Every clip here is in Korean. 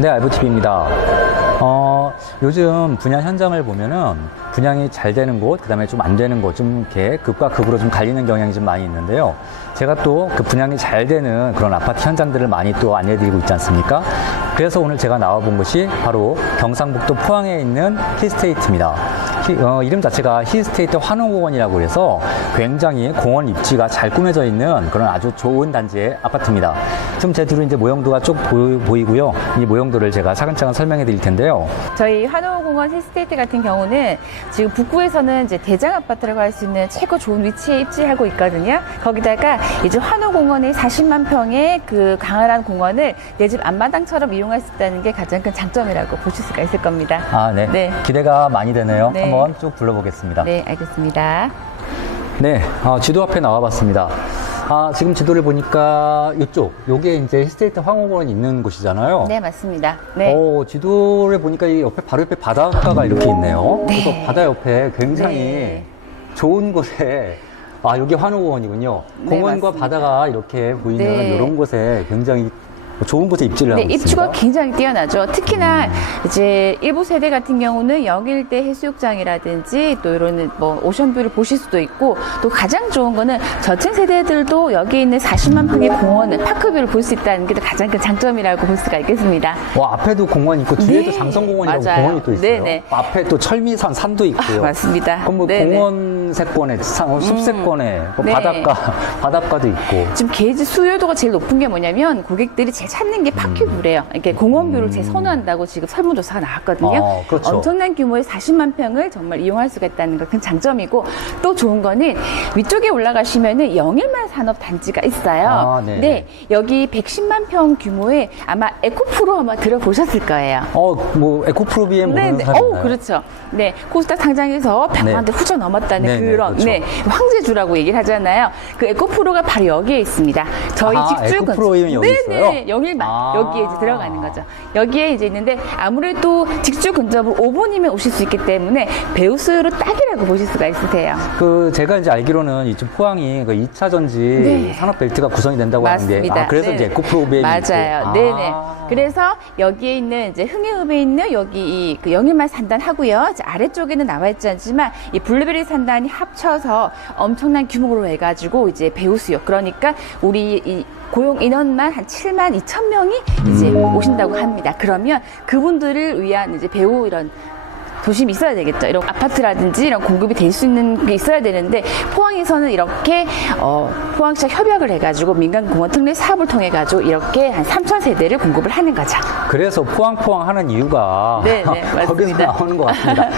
네, 알부TV입니다. 요즘 분양 현장을 보면은 분양이 잘 되는 곳, 그 다음에 좀 안 되는 곳, 좀 이렇게 극과 극으로 좀 갈리는 경향이 좀 많이 있는데요. 제가 또 그 분양이 잘 되는 그런 아파트 현장들을 많이 또 안내해드리고 있지 않습니까? 그래서 오늘 제가 나와본 곳이 바로 경상북도 포항에 있는 힐스테이트입니다. 이름 자체가 힐스테이트 환호공원이라고 해서 굉장히 공원 입지가 잘 꾸며져 있는 그런 아주 좋은 단지의 아파트입니다. 지금 제 뒤로 이제 모형도가 쭉 보이고요. 이 모형도를 제가 차근차근 설명해 드릴 텐데요. 저희 환호공원 힐스테이트 같은 경우는 지금 북구에서는 이제 대장 아파트라고 할 수 있는 최고 좋은 위치에 입지하고 있거든요. 거기다가 이제 환호공원의 40만 평의 그 강활한 공원을 내 집 앞마당처럼 이용할 수 있다는 게 가장 큰 장점이라고 보실 수가 있을 겁니다. 아, 네. 네. 기대가 많이 되네요. 네. 한번 쭉 불러보겠습니다. 네, 알겠습니다. 네, 지도 앞에 나와봤습니다. 지금 지도를 보니까 요게 이제 힐스테이트 황호공원이 있는 곳이잖아요. 네, 맞습니다. 네. 지도를 보니까 이 바로 옆에 바닷가가 이렇게 있네요. 네. 그래서 바다 옆에 굉장히 네. 좋은 곳에, 여기 환호공원이군요. 네, 공원과 맞습니다. 바다가 이렇게 보이는 네. 이런 곳에 굉장히 좋은 곳에 입지를 네, 하고 있습니다. 입주가 굉장히 뛰어나죠. 특히나 이제 일부 세대 같은 경우는 영일대 해수욕장이라든지 또 이런 뭐 오션뷰를 보실 수도 있고, 또 가장 좋은 거는 저층 세대들도 여기 있는 40만 평의 공원을 파크뷰를 볼 수 있다는 게 가장 큰 장점이라고 볼 수가 있겠습니다. 앞에도 공원이 있고 뒤에도 네, 장성공원이라고 맞아요. 공원이 또 있어요. 네네. 앞에 또 철미산 산도 있고요. 맞습니다. 그럼 뭐 네네. 공원 세권에 숲세권에 뭐 네. 바닷가도 있고. 지금 게이지 수요도가 제일 높은 게 뭐냐면 고객들이 제일 찾는 게 파크뷰래요. 이렇게 공원뷰를 제일 선호한다고 지금 설문조사가 나왔거든요. 그렇죠. 엄청난 규모의 40만 평을 정말 이용할 수가 있다는 건 큰 장점이고, 또 좋은 거는 위쪽에 올라가시면은 영일만 산업단지가 있어요. 네. 네, 여기 110만 평 규모의 아마 에코프로 아마 들어보셨을 거예요. 뭐 에코프로 BM 네, 모르는 네. 사람 있나요? 그렇죠. 네, 코스닥 상장에서 100만대 후져 넘었다는 네, 네, 그런 그렇죠. 네, 황제주라고 얘기를 하잖아요. 그 에코프로가 바로 여기에 있습니다. 저희 직주 에코프로임이 여기 있어요? 네, 영일만 여기에 이제 들어가는 거죠. 여기에 이제 있는데 아무래도 직주 근접으로 5분이면 오실 수 있기 때문에 배우 수요로 딱이라고 보실 수가 있으세요. 제가 이제 알기로는 이쪽 포항이 그 2차 전지 네. 산업벨트가 구성이 된다고 맞습니다. 하는데, 그래서 네. 이제 에코프로 BM이 맞아요. 네네. 그래서 여기에 있는 이제 흥해읍에 있는 여기 이 그 영일만 산단 하고요. 이제 아래쪽에는 나와 있지 않지만 이 블루베리 산단이 합쳐서 엄청난 규모로 해가지고 이제 배우 수요. 그러니까 우리 이 고용 인원만 한 7만 2천 명이 이제 오신다고 합니다. 그러면 그분들을 위한 이제 배우 이런 도심이 있어야 되겠죠. 이런 아파트라든지 이런 공급이 될 수 있는 게 있어야 되는데, 포항에서는 이렇게 포항시와 협약을 해가지고 민간공원 특례 사업을 통해 가지고 이렇게 한 3천 세대를 공급을 하는 거죠. 그래서 포항 하는 이유가 네, 네, 거기서 맞습니다. 나오는 것 같습니다.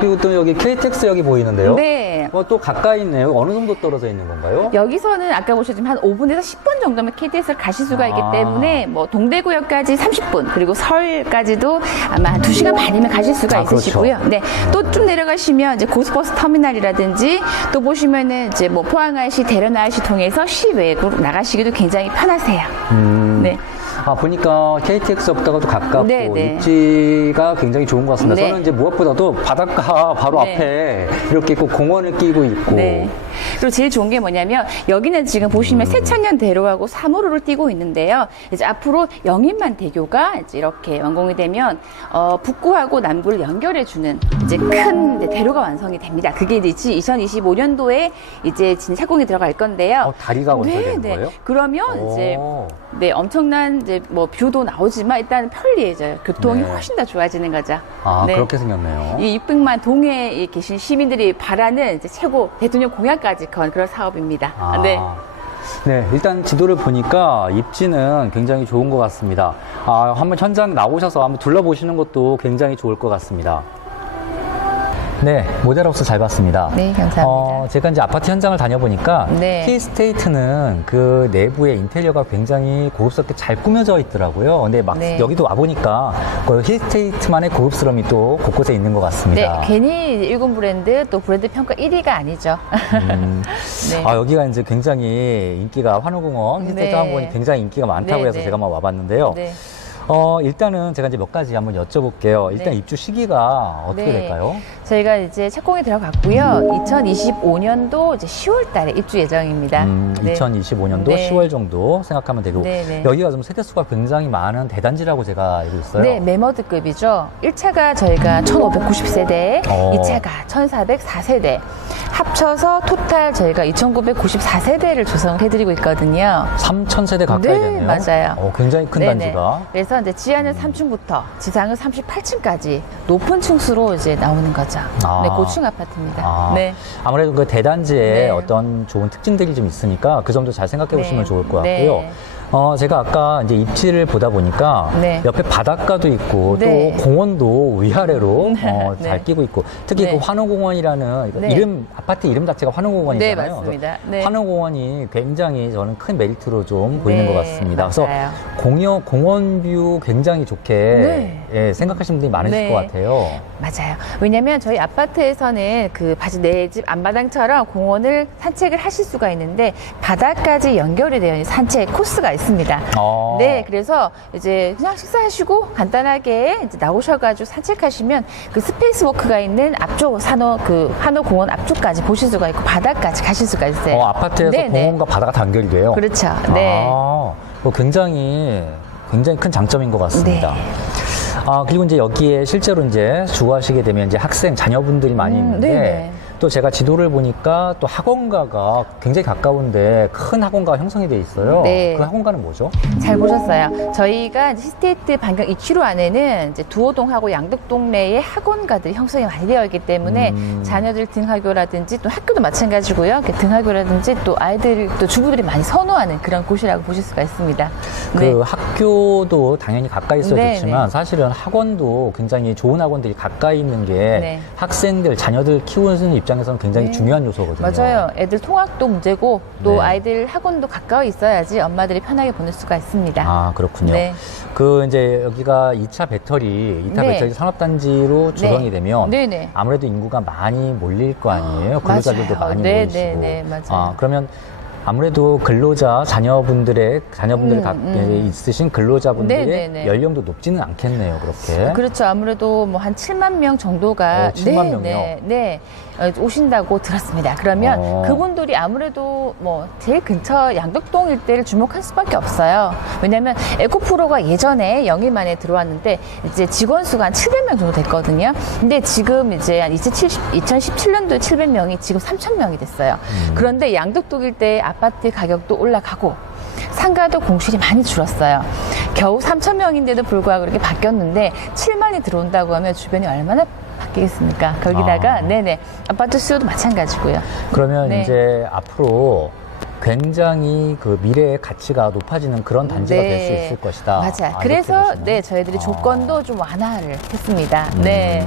그리고 또 여기 KTX역이 보이는데요. 네. 또 가까이 있네요. 어느 정도 떨어져 있는 건가요? 여기서는 아까 보셨지만 한 5분에서 10분 정도면 KTX를 가실 수가 있기 때문에 뭐 동대구역까지 30분, 그리고 서울까지도 아마 한 2시간 반이면 가실 수가 있으시고요. 그렇죠. 네. 또 좀 내려가시면 이제 고속버스 터미널이라든지, 또 보시면은 이제 뭐 포항IC, 대련IC 통해서 시외구로 나가시기도 굉장히 편하세요. 네. 보니까 KTX역보다도 가깝고 네, 네. 입지가 굉장히 좋은 것 같습니다. 네. 저는 이제 무엇보다도 바닷가 바로 네. 앞에 이렇게 있고 공원을 끼고 있고. 네. 그리고 제일 좋은 게 뭐냐면 여기는 지금 보시면 세천년 대로하고 3호로를 띄고 있는데요. 이제 앞으로 영인만 대교가 이제 이렇게 완공이 되면 북구하고 남구를 연결해주는 이제 큰 이제 대로가 완성이 됩니다. 그게 이제 2025년도에 이제 착공이 들어갈 건데요. 다리가 건설되는 거예요? 그러면 이제 네, 엄청난 이제 뭐 뷰도 나오지만 일단은 편리해져요. 교통이 네. 훨씬 더 좋아지는 거죠. 네. 그렇게 생겼네요. 이 600만 동해에 계신 시민들이 바라는 이제 최고 대통령 공약까지 건 그런 사업입니다. 네. 네, 일단 지도를 보니까 입지는 굉장히 좋은 것 같습니다. 한번 현장 나오셔서 한번 둘러보시는 것도 굉장히 좋을 것 같습니다. 네, 모델하우스 잘 봤습니다. 네, 감사합니다. 제가 이제 아파트 현장을 다녀보니까 네. 힐스테이트는 그 내부의 인테리어가 굉장히 고급스럽게 잘 꾸며져 있더라고요. 근데 네. 여기도 와보니까 그 힐스테이트만의 고급스러움이 또 곳곳에 있는 것 같습니다. 네, 괜히 일군 브랜드, 또 브랜드 평가 1위가 아니죠. 네. 여기가 이제 굉장히 인기가 환호공원 힐스테이트 네. 항공원이 굉장히 인기가 많다고 네, 해서 네. 제가 한번 와봤는데요. 네. 일단은 제가 이제 몇 가지 한번 여쭤볼게요. 일단 네. 입주 시기가 어떻게 네. 될까요? 저희가 이제 착공이 들어갔고요. 2025년도 이제 10월 달에 입주 예정입니다. 네. 2025년도 네. 10월 정도 생각하면 되고 네. 여기가 좀 세대수가 굉장히 많은 대단지라고 제가 알고 있어요. 네, 매머드급이죠. 1차가 저희가 1590세대, 어. 2차가 1404세대. 합쳐서 토탈 저희가 2994세대를 조성해드리고 있거든요. 3,000세대 가까이 네, 되네요. 맞아요. 굉장히 큰 네네. 단지가. 그래서 이제 지하는 3층부터 지상은 38층까지 높은 층수로 이제 나오는 거죠. 아. 네, 고층 아파트입니다. 아, 네. 아무래도 그 대단지에 네. 어떤 좋은 특징들이 좀 있으니까 그 점도 잘 생각해 보시면 네. 좋을 것 같고요. 네. 제가 아까 이제 입지를 보다 보니까 네. 옆에 바닷가도 있고 네. 또 공원도 위아래로 네. 잘 끼고 있고 특히 네. 그 환호공원이라는 네. 이름 아파트 이름 자체가 환호공원이잖아요. 네, 맞습니다. 그래서 네. 환호공원이 굉장히 저는 큰 메리트로 좀 보이는 네, 것 같습니다. 맞아요. 그래서 공원 뷰 굉장히 좋게 네. 예, 생각하시는 분들이 많으실 네. 것 같아요. 맞아요. 왜냐면 저희 아파트에서는 그 내 집 앞마당처럼 공원을 산책을 하실 수가 있는데 바다까지 연결이 되어 있는 산책 코스가 있습니다. 네, 그래서 이제 그냥 식사하시고 간단하게 이제 나오셔가지고 산책하시면 그 스페이스 워크가 있는 앞쪽 한호 공원 앞쪽까지 보실 수가 있고 바다까지 가실 수가 있어요. 아파트에서 네, 네. 공원과 바다가 단결이 돼요. 그렇죠. 네. 그거 굉장히 큰 장점인 것 같습니다. 네. 그리고 이제 여기에 실제로 이제 주거하시게 되면 이제 학생 자녀분들이 많이 있는데 네네. 또 제가 지도를 보니까 또 학원가가 굉장히 가까운데 큰 학원가가 형성이 돼 있어요. 네. 그 학원가는 뭐죠? 잘 보셨어요. 저희가 이제 시스테이트 반경 2km 안에는 이제 두호동하고 양덕동 내에 학원가들이 형성이 많이 되어 있기 때문에 자녀들 등하교라든지 또 학교도 마찬가지고요. 이렇게 등하교라든지 또 아이들 또 주부들이 많이 선호하는 그런 곳이라고 보실 수가 있습니다. 그 학교도 당연히 가까이 있어야 네, 좋지만 네. 사실은 학원도 굉장히 좋은 학원들이 가까이 있는 게 네. 학생들, 자녀들 키우는 입장에서는 굉장히 네. 중요한 요소거든요. 맞아요. 애들 통학도 문제고 또 네. 아이들 학원도 가까이 있어야지 엄마들이 편하게 보낼 수가 있습니다. 그렇군요. 네. 이제 여기가 2차 배터리 네. 산업단지로 조성이 되면 네네. 아무래도 인구가 많이 몰릴 거 아니에요. 근로자들도 맞아요. 많이 네, 모이시고. 네, 네, 맞아요. 그러면 아무래도 자녀분들이 있으신 근로자분들의 네, 네, 네. 연령도 높지는 않겠네요, 그렇게. 그렇죠. 아무래도 뭐 한 7만 명 정도가 7만 명이요? 네, 오신다고 들었습니다. 그러면 어. 그분들이 아무래도 뭐 제일 근처 양덕동 일대를 주목할 수밖에 없어요. 왜냐하면 에코프로가 예전에 영일 만에 들어왔는데 이제 직원 수가 한 700명 정도 됐거든요. 근데 지금 이제 한 2017년도에 700명이 지금 3,000명이 됐어요. 그런데 양덕동 일대 아파트 가격도 올라가고 상가도 공실이 많이 줄었어요. 겨우 3,000명인데도 불구하고 이렇게 바뀌었는데 7만이 들어온다고 하면 주변이 얼마나 바뀌겠습니까? 거기다가 네네 아파트 수요도 마찬가지고요. 그러면 네. 이제 앞으로 굉장히 그 미래의 가치가 높아지는 그런 단지가 될 수 있을 것이다. 맞아요. 이렇게 그래서 보시나요? 네 저희들이 조건도 좀 완화를 했습니다. 네.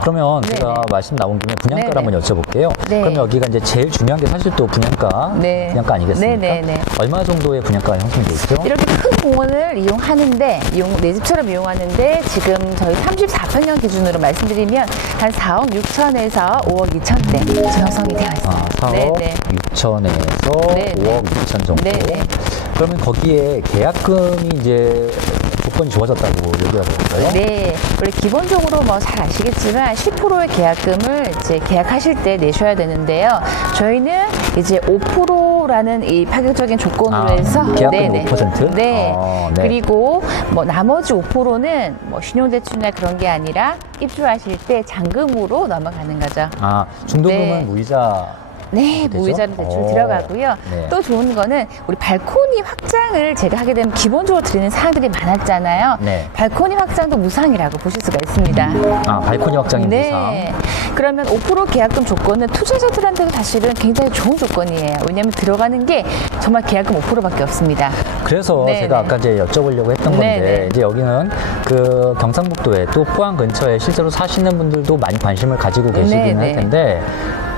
그러면 네네. 제가 말씀 나온 김에 분양가를 네네. 한번 여쭤볼게요. 네. 그럼 여기가 이제 제일 중요한 게 사실 또 분양가 아니겠습니까? 네네네. 얼마 정도의 분양가가 형성돼 있죠? 이렇게 큰 공원을 이용하는데 내 집처럼 이용하는데 지금 저희 34평형 기준으로 말씀드리면 한 4억 6천에서 5억 2천대 형성이 되어 있습니다. 4억 네네. 6천에서 네네. 5억 2천 정도. 네네. 그러면 거기에 계약금이 이제 조건이 좋아졌다고 얘기가 들었어요? 네, 원래 기본적으로 뭐 잘 아시겠지만 10%의 계약금을 이제 계약하실 때 내셔야 되는데요. 저희는 이제 5%라는 이 파격적인 조건으로 해서 계약금 네네. 5%? 네. 네. 그리고 뭐 나머지 5%는 뭐 신용대출이나 그런 게 아니라 입주하실 때 잔금으로 넘어가는 거죠. 중도금은 네. 무이자. 네, 되죠? 무이자로 대출 오, 들어가고요. 네. 또 좋은 거는 우리 발코니 확장을 제가 하게 되면 기본적으로 드리는 사항들이 많았잖아요. 네. 발코니 확장도 무상이라고 보실 수가 있습니다. 발코니 확장이 무상. 네. 그러면 5% 계약금 조건은 투자자들한테도 사실은 굉장히 좋은 조건이에요. 왜냐하면 들어가는 게 정말 계약금 5%밖에 없습니다. 그래서 네, 제가 네. 아까 이제 여쭤보려고 했던 건데 네. 이제 여기는 그 경상북도에 또 포항 근처에 실제로 사시는 분들도 많이 관심을 가지고 계시긴 네. 할 텐데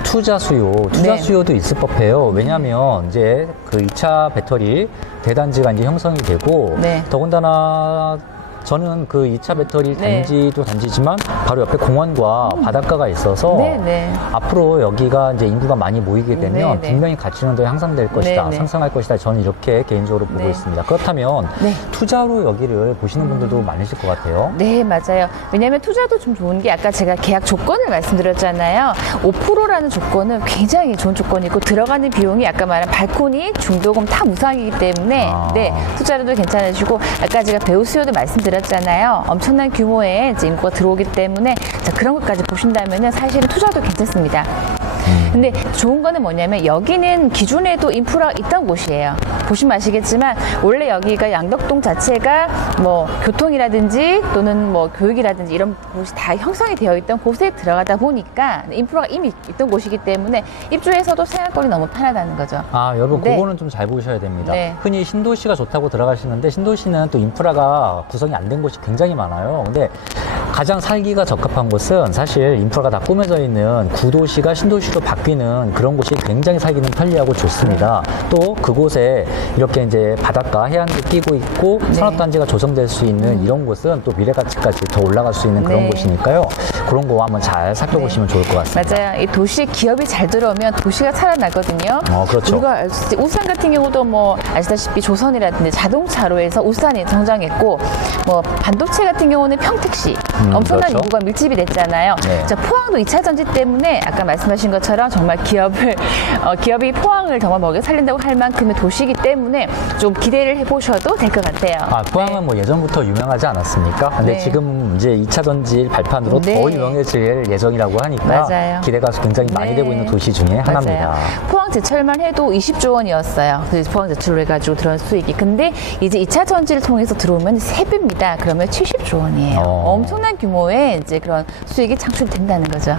투자 네. 수요도 있을 법해요. 왜냐하면 이제 그 2차 배터리 대단지가 이제 형성이 되고 네. 더군다나 저는 그 2차 배터리 네. 단지도 단지지만 바로 옆에 공원과 바닷가가 있어서 네네. 앞으로 여기가 이제 인구가 많이 모이게 되면 네네. 분명히 가치는 더 향상될 것이다, 네네. 상승할 것이다. 저는 이렇게 개인적으로 보고 네. 있습니다. 그렇다면 네. 투자로 여기를 보시는 분들도 많으실 것 같아요. 네, 맞아요. 왜냐하면 투자도 좀 좋은 게 아까 제가 계약 조건을 말씀드렸잖아요. 5%라는 조건은 굉장히 좋은 조건이고 들어가는 비용이 아까 말한 발코니, 중도금 다 무상이기 때문에 네, 투자료도 괜찮아지고 아까 제가 배우 수요도 말씀드렸잖아요. 엄청난 규모의 이제 인구가 들어오기 때문에 자, 그런 것까지 보신다면은 사실은 투자도 괜찮습니다. 근데 좋은 거는 뭐냐면 여기는 기존에도 인프라가 있던 곳이에요. 보시면 아시겠지만 원래 여기가 양덕동 자체가 뭐 교통이라든지 또는 뭐 교육이라든지 이런 곳이 다 형성이 되어 있던 곳에 들어가다 보니까 인프라가 이미 있던 곳이기 때문에 입주해서도 생활권이 너무 편하다는 거죠. 아, 여러분, 네. 그거는 좀 잘 보셔야 됩니다. 네. 흔히 신도시가 좋다고 들어가시는데 신도시는 또 인프라가 구성이 안 된 곳이 굉장히 많아요. 근데 가장 살기가 적합한 곳은 사실 인프라가 다 꾸며져 있는 구도시가 신도시로 바뀌는 그런 곳이 굉장히 살기는 편리하고 좋습니다. 또 그곳에 이렇게 이제 바닷가 해안도 끼고 있고 네. 산업단지가 조성될 수 있는 이런 곳은 또 미래가치까지 더 올라갈 수 있는 그런 네. 곳이니까요. 그런 거 한번 잘 살펴보시면 좋을 것 같습니다. 맞아요. 이 도시에 기업이 잘 들어오면 도시가 살아나거든요. 그렇죠. 우리가 알 수 있지. 울산 같은 경우도 뭐 아시다시피 조선이라든지 자동차로 해서 울산이 성장했고 뭐 반도체 같은 경우는 평택시 엄청난 그렇죠. 인구가 밀집이 됐잖아요. 네. 자, 포항도 2차 전지 때문에 아까 말씀하신 것처럼 정말 기업이 포항을 정말 먹여 살린다고 할 만큼의 도시이기 때문에 좀 기대를 해보셔도 될 것 같아요. 아, 포항은 뭐 예전부터 유명하지 않았습니까? 근데 네. 지금 이제 2차 전지 발판으로 네. 더 유명해질 예정이라고 하니까 맞아요. 기대가 굉장히 많이 네. 되고 있는 도시 중에 하나입니다. 맞아요. 포항 제철만 해도 20조 원이었어요. 그래서 포항 제철로 해가지고 들어온 수익이. 근데 이제 2차 전지를 통해서 들어오면 3배입니다. 그러면 70조 원이에요. 엄청난 규모의 이제 그런 수익이 창출된다는 거죠.